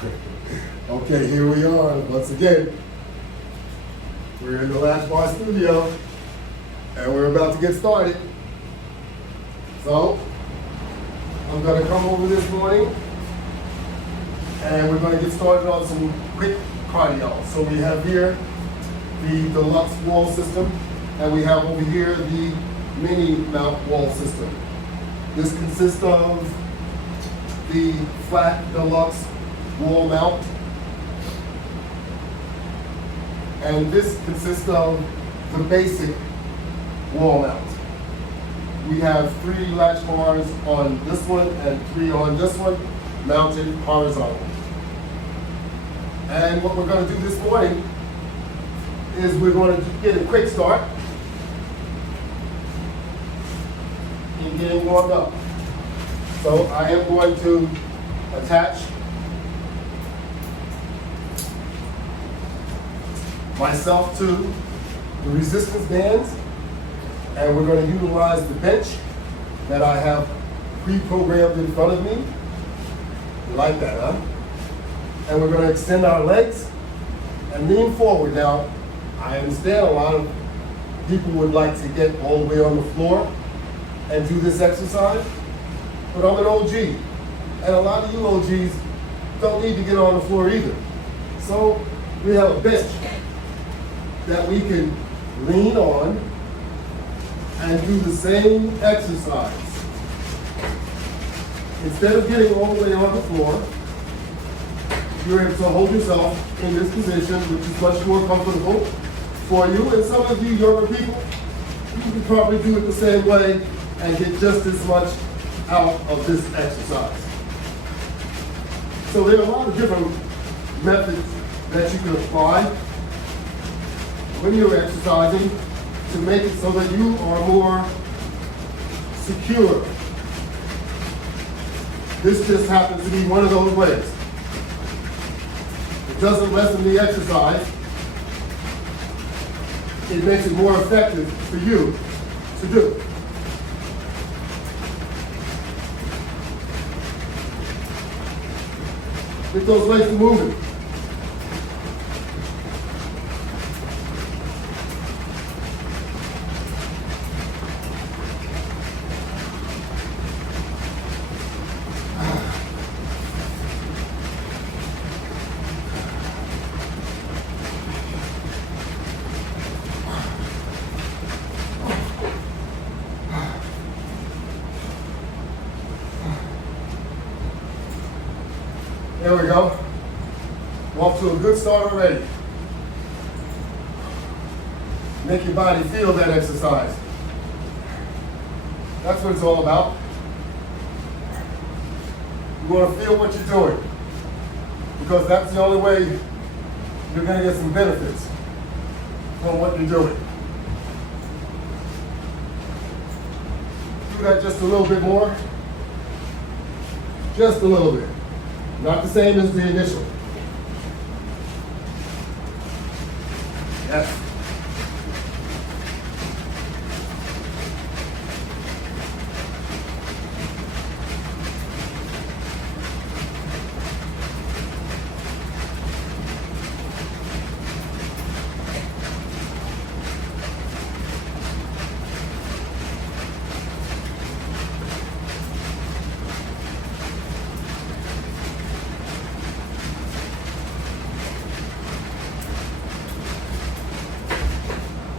Okay, here we are once again. We're in the Latchbar studio and we're about to get started. So, I'm gonna come over this morning and we're gonna get started on some quick cardio. So we have here the deluxe wall system and we have over here the mini mount wall system. This consists of the flat deluxe wall mount, and this consists of the basic wall mount. We have 3 latch bars on this one and 3 on this one, mounted horizontal. And what we're going to do this morning is we're going to get a quick start in getting warmed up. So I am going to attach myself to the resistance bands, and we're going to utilize the bench that I have pre-programmed in front of me. You like that, huh? And we're going to extend our legs and lean forward. Now, I understand a lot of people would like to get all the way on the floor and do this exercise, but I'm an OG, and a lot of you OGs don't need to get on the floor either. So we have a bench that we can lean on and do the same exercise. Instead of getting all the way on the floor, you're able to hold yourself in this position, which is much more comfortable for you. And some of you younger people, you can probably do it the same way and get just as much out of this exercise. So there are a lot of different methods that you can apply when you're exercising to make it so that you are more secure. This just happens to be one of those ways. It doesn't lessen the exercise. It makes it more effective for you to do. Get those legs moving. There we go. We're off to a good start already. Make your body feel that exercise. That's what it's all about. You want to feel what you're doing, because that's the only way you're going to get some benefits from what you're doing. Do that just a little bit more. Just a little bit. Not the same as the initial. Yes.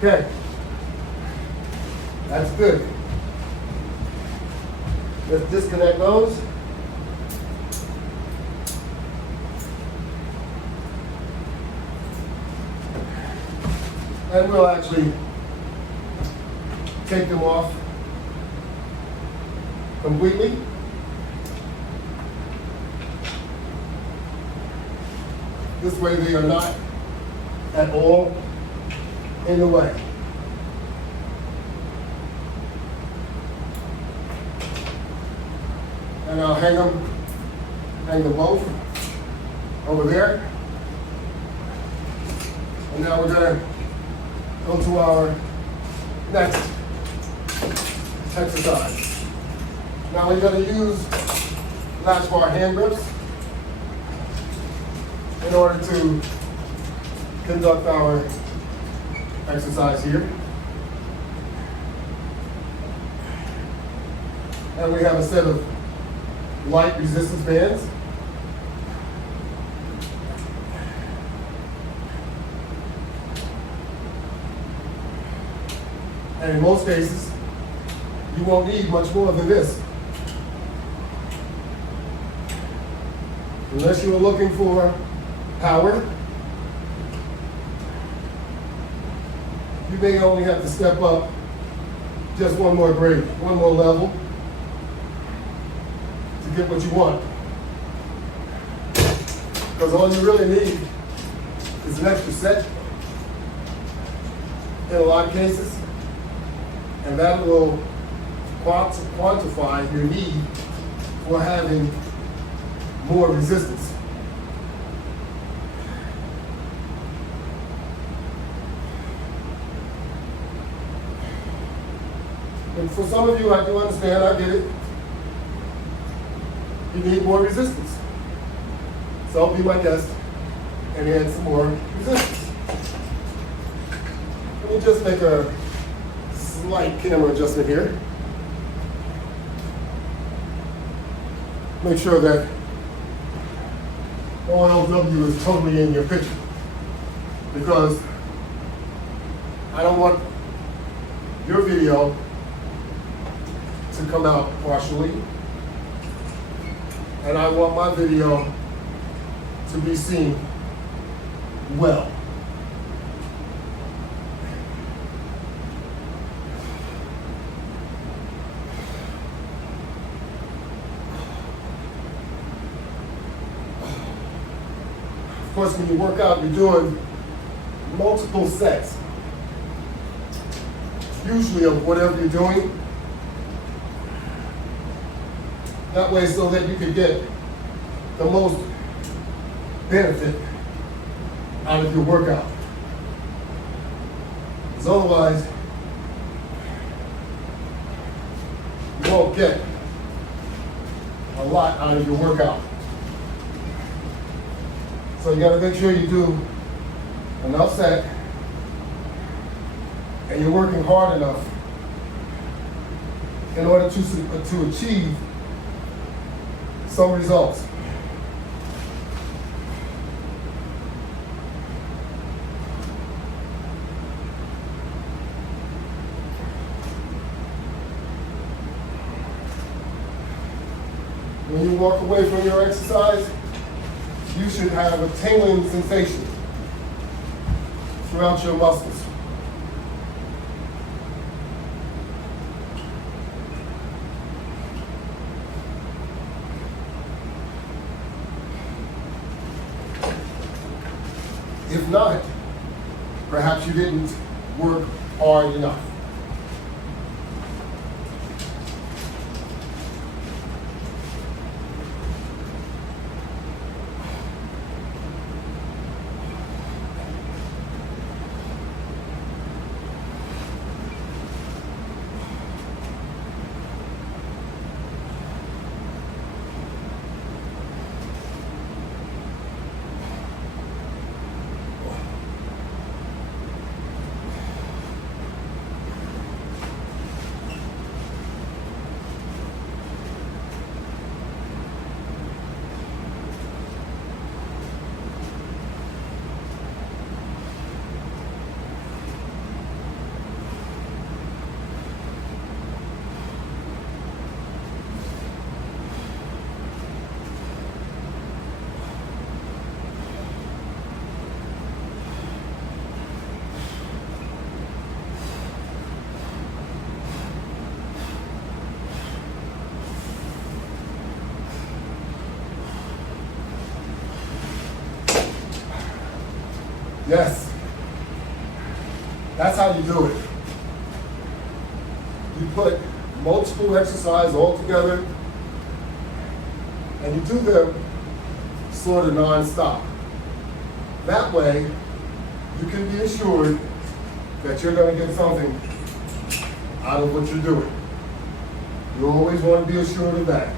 Okay, that's good. Let's disconnect those. And we'll actually take them off completely. This way they are not at all in the way. And I'll hang them both over there. And now we're going to go to our next exercise. Now we're going to use Latchbar hand grips. in order to conduct our exercise here. And we have a set of light resistance bands. And in most cases, you won't need much more than this. Unless you are looking for power, you may only have to step up just one more grade, one more level to get what you want. Because all you really need is an extra set in a lot of cases, and that will quantify your need for having more resistance. And for some of you, I do understand, I get it. You need more resistance. So I'll be my guest and add some more resistance. Let me just make a slight camera adjustment here. Make sure that OLW is totally in your picture, because I don't want your video to come out partially, and I want my video to be seen well. Of course, when you work out, you're doing multiple sets, usually of whatever you're doing. That way, so that you can get the most benefit out of your workout. Because otherwise, you won't get a lot out of your workout. So you got to make sure you do enough set, and you're working hard enough in order to achieve some results. When you walk away from your exercise, you should have a tingling sensation throughout your muscles. If not, perhaps you didn't work hard enough. Yes, that's how you do it. You put multiple exercises all together, and you do them sort of non-stop. That way, you can be assured that you're going to get something out of what you're doing. You always want to be assured of that.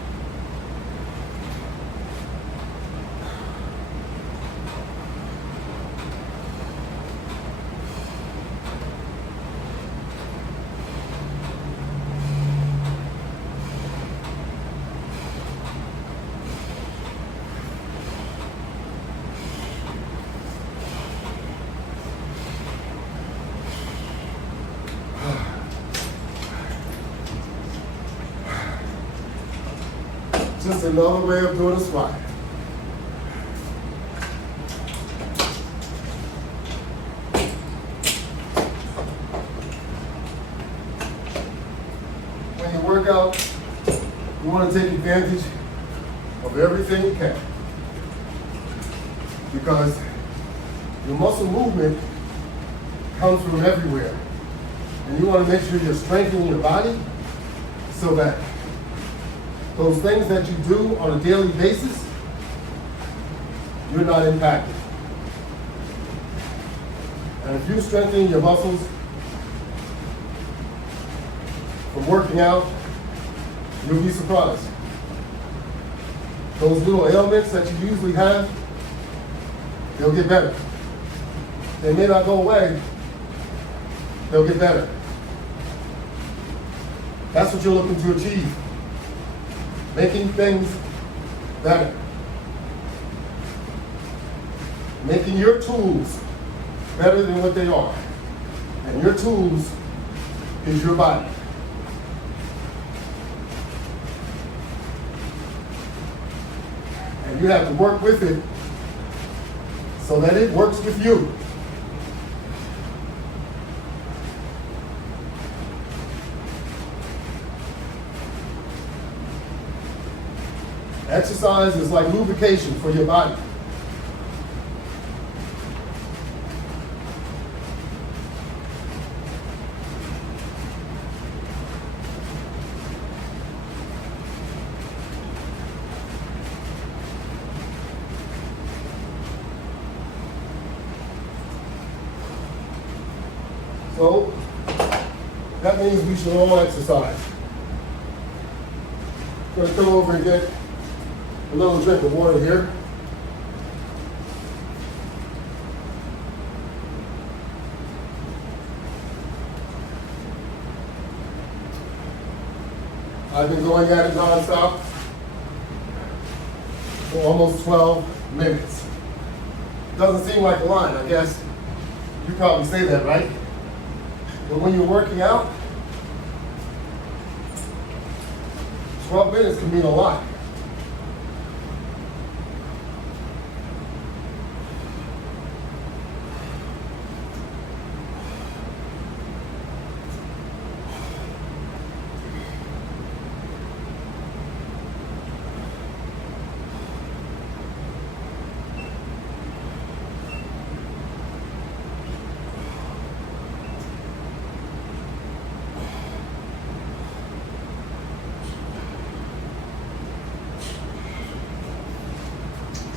just another way of doing a squat. When you work out, you want to take advantage of everything you can, because your muscle movement comes from everywhere. And you want to make sure you're strengthening your body so that those things that you do on a daily basis, you're not impacted. And if you're strengthening your muscles from working out, you'll be surprised. Those little ailments that you usually have, they'll get better. They may not go away, they'll get better. That's what you're looking to achieve. Making things better. Making your tools better than what they are. And your tools is your body. And you have to work with it so that it works with you. Exercise is like lubrication for your body. So that means we should all exercise. I'm going to come over and get a little drink of water here. I've been going at it nonstop for almost 12 minutes. Doesn't seem like a lot, I guess. You probably say that, right? But when you're working out, 12 minutes can mean a lot.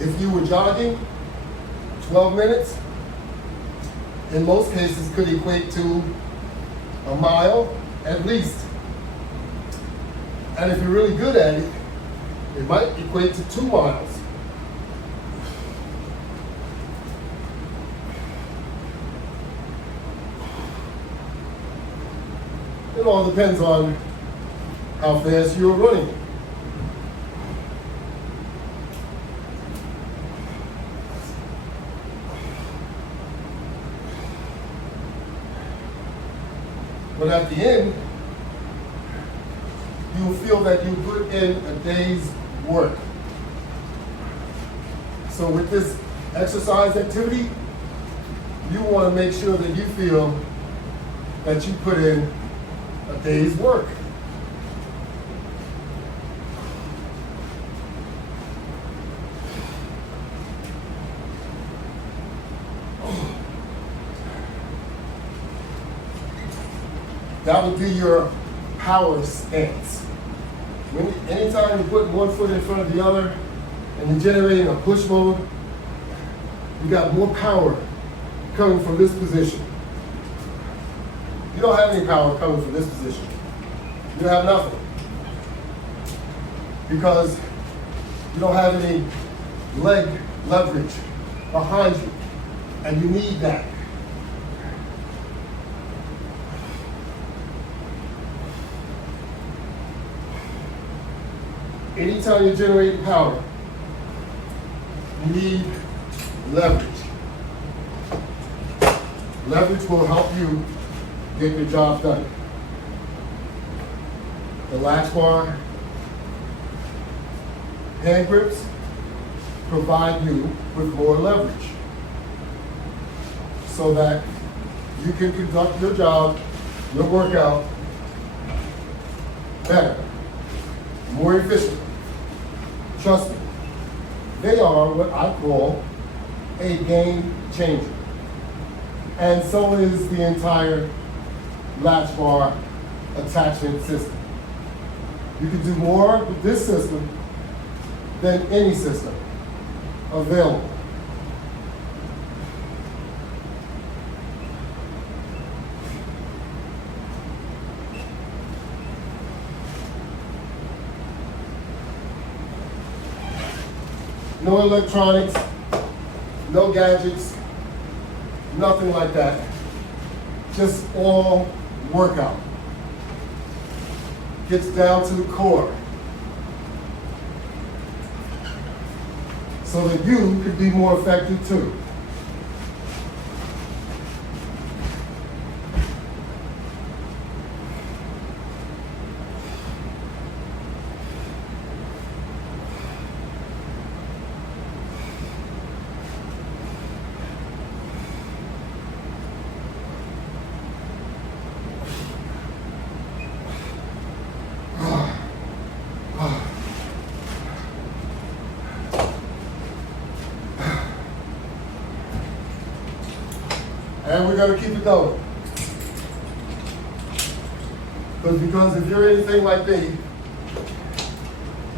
If you were jogging, 12 minutes, in most cases could equate to a mile at least. And if you're really good at it, it might equate to 2 miles. It all depends on how fast you're running. But at the end, you will feel that you put in a day's work. So with this exercise activity, you want to make sure that you feel that you put in a day's work. That would be your power stance. Anytime you're putting one foot in front of the other and you're generating a push mode, you got more power coming from this position. You don't have any power coming from this position. You have nothing. Because you don't have any leg leverage behind you. And you need that. Anytime you're generating power, you need leverage. Leverage will help you get your job done. The latch bar Hand grips provide you with more leverage so that you can conduct your job, your workout better, more efficiently. Trust me, they are what I call a game changer. And so is the entire Latchbar attachment system. You can do more with this system than any system available. No electronics, no gadgets, nothing like that. Just all workout. Gets down to the core so that you can be more effective too. And we're going to keep it going. Because if you're anything like me,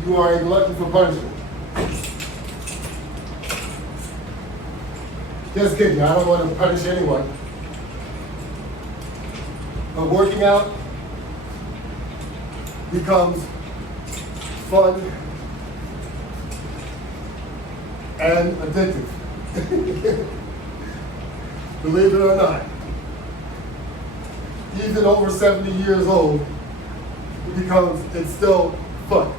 you are a glutton for punishment. Just kidding, I don't want to punish anyone. But working out becomes fun and addictive. Believe it or not, even over 70 years old, it's still fun.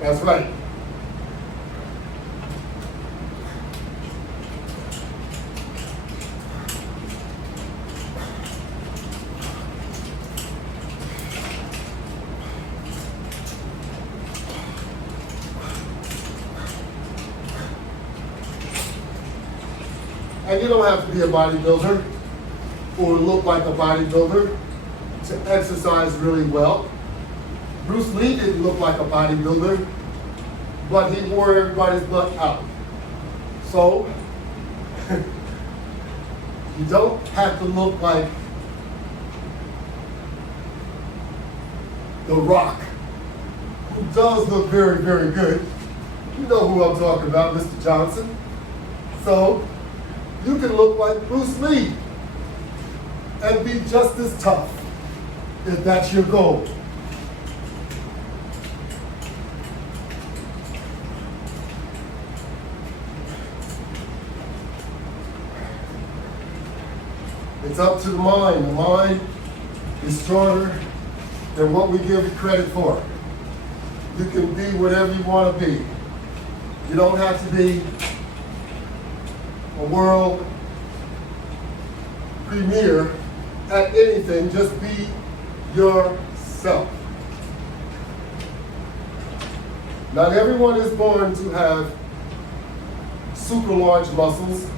That's right. And you don't have to be a bodybuilder or look like a bodybuilder to exercise really well. Bruce Lee didn't look like a bodybuilder, but he wore everybody's butt out. So, you don't have to look like The Rock, who does look very, very good. You know who I'm talking about, Mr. Johnson. So, you can look like Bruce Lee and be just as tough if that's your goal. It's up to the mind. The mind is stronger than what we give it credit for. You can be whatever you want to be. You don't have to be a world premier at anything. Just be yourself. Not everyone is born to have super large muscles.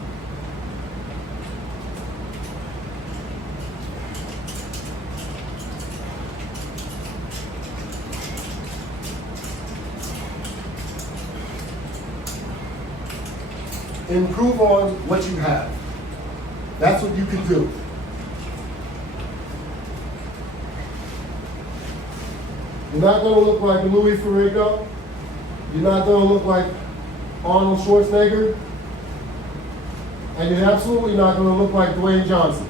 Improve on what you have. That's what you can do. You're not going to look like Louis Farrigo. You're not going to look like Arnold Schwarzenegger. And you're absolutely not going to look like Dwayne Johnson.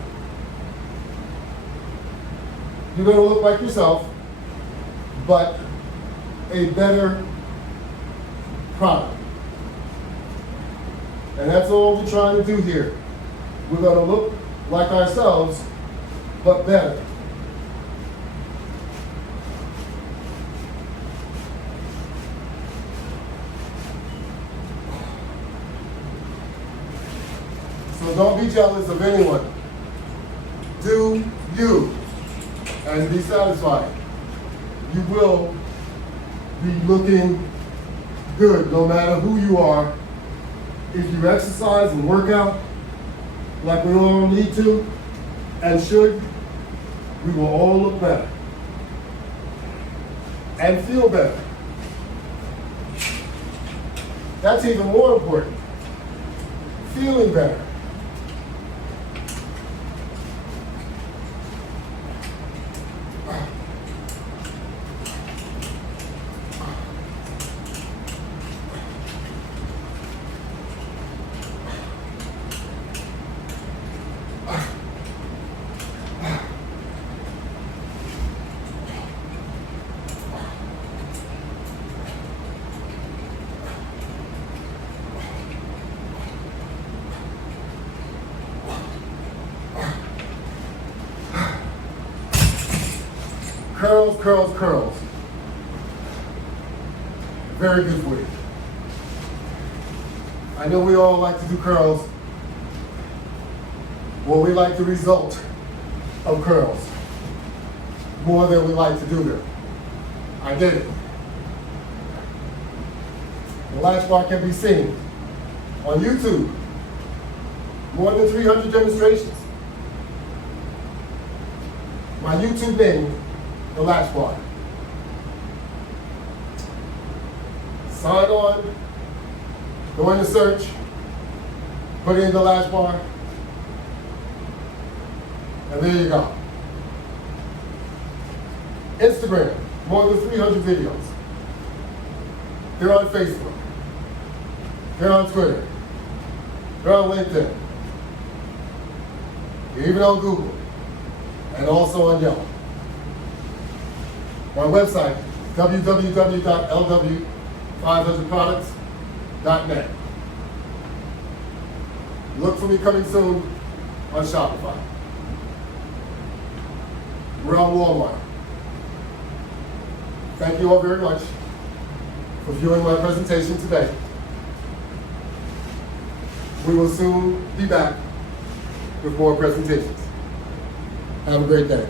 You're going to look like yourself, but a better product. And that's all we're trying to do here. We're going to look like ourselves, but better. So don't be jealous of anyone. Do you and be satisfied. You will be looking good no matter who you are. If you exercise and work out like we all need to and should, we will all look better and feel better. That's even more important. Feeling better. Curls, curls, curls. Very good for you. I know we all like to do curls. Well, we like the result of curls more than we like to do them. I get it. The Latchbar can be seen on YouTube. More than 300 demonstrations. My YouTube name, the Latchbar. Sign on, go into search, put in the Latchbar, and there you go. Instagram, more than 300 videos. They're on Facebook. They're on Twitter. They're on LinkedIn. They're even on Google. And also on Yelp. My website, www.lw500products.net. Look for me coming soon on Shopify. We're on Walmart. Thank you all very much for viewing my presentation today. We will soon be back with more presentations. Have a great day.